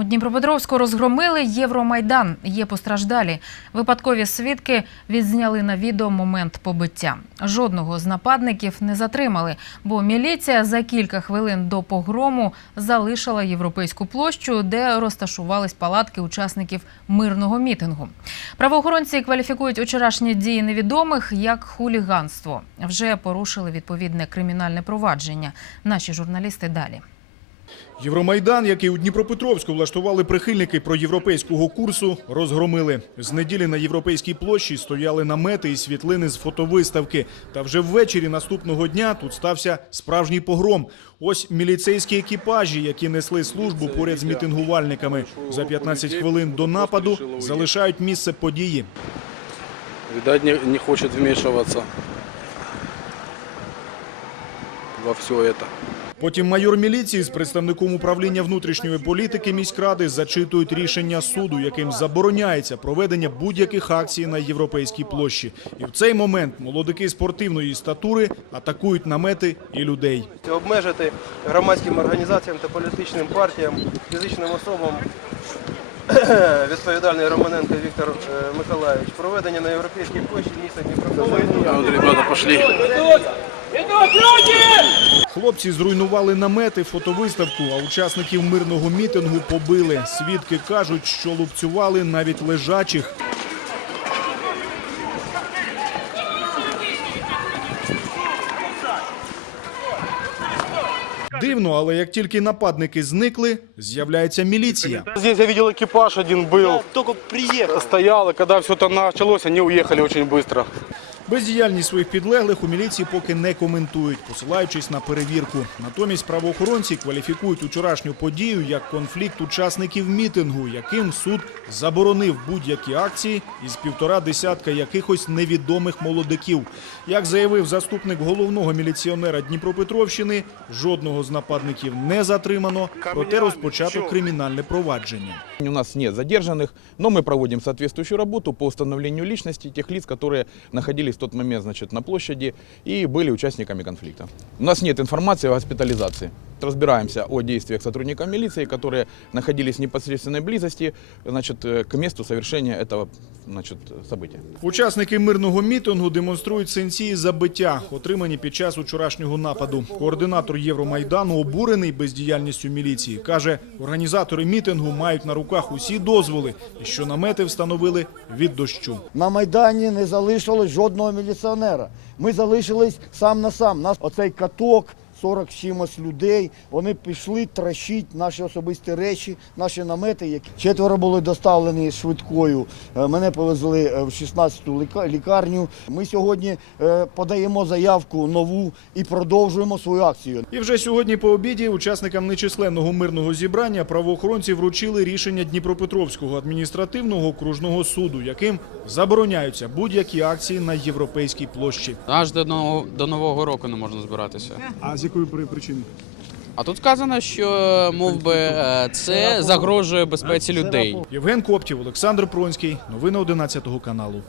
У Дніпропетровську розгромили Євромайдан. Є постраждалі. Випадкові свідки відзняли на відео момент побиття. Жодного з нападників не затримали, бо міліція за кілька хвилин до погрому залишила європейську площу, де розташувались палатки учасників мирного мітингу. Правоохоронці кваліфікують вчорашні дії невідомих як хуліганство. Вже порушили відповідне кримінальне провадження. Наші журналісти далі. Євромайдан, який у Дніпропетровську влаштували прихильники проєвропейського курсу, розгромили. З неділі на європейській площі стояли намети і світлини з фотовиставки. Та вже ввечері наступного дня тут стався справжній погром. Ось міліцейські екіпажі, які несли службу поряд з мітингувальниками. За 15 хвилин до нападу залишають місце події. Видать, не, не хочет вмешиваться во все это. Потім майор міліції з представником управління внутрішньої політики міськради зачитують рішення суду, яким забороняється проведення будь-яких акцій на європейській площі. І в цей момент молодики спортивної статури атакують намети і людей. обмежити громадським організаціям та політичним партіям, фізичним особам відповідальний Романенко Віктор е, Миколаївич проведення на європейській площі міста Дніпропетровська. Ребята пошли. Хлопці зруйнували намети, фотовиставку, а учасників мирного мітингу побили. Свідки кажуть, що лупцювали навіть лежачих. Дивно, але як тільки нападники зникли, з'являється міліція. Здесь я видел экипаж один был. только приехал. Стоял, и когда все это началось, они уехали очень быстро. Бездіяльність своїх підлеглих у міліції поки не коментують, посилаючись на перевірку. Натомість правоохоронці кваліфікують вчорашню подію як конфлікт учасників мітингу, яким суд заборонив будь-які акції із півтора десятка якихось невідомих молодиків. Як заявив заступник головного міліціонера Дніпропетровщини, жодного з нападників не затримано, проте розпочато кримінальне провадження. У нас нет задержанных, но мы проводим соответствующую работу по установлению личности тех лиц, которые находились в тот момент значит, на площади и были участниками конфликта. У нас нет информации о госпитализации. Разбираемся о действиях сотрудников милиции, которые находились в непосредственной близости значит, э, к месту совершения этого значит, события. Учасники мирного мітингу демонструють синці і забиття, отримані під час учорашнього нападу. Координатор Євромайдану обурений бездіяльністю міліції. Каже, організатори мітингу мають на руках усі дозволи, і що намети встановили від дощу. На Майдані не залишилось жодного міліціонера. Ми залишились сам на сам. Нас оцей каток, 40 з чимось людей, вони пішли трощити наші особисті речі, наші намети. Які четверо були доставлені швидкою. Е, Мене повезли е, в 16-ту лікарню. Ми сьогодні е, подаємо заявку нову і продовжуємо свою акцію. І вже сьогодні по обіді учасникам нечисленного мирного зібрання правоохоронці вручили рішення Дніпропетровського адміністративного окружного суду, яким забороняються будь-які акції на європейській площі. Аж до нового, до нового року не можна збиратися. А з якої причини? А тут сказано, що мов би е, це загрожує безпеці людей. Євген Коптів, Олександр Пронський. Новини 11 каналу.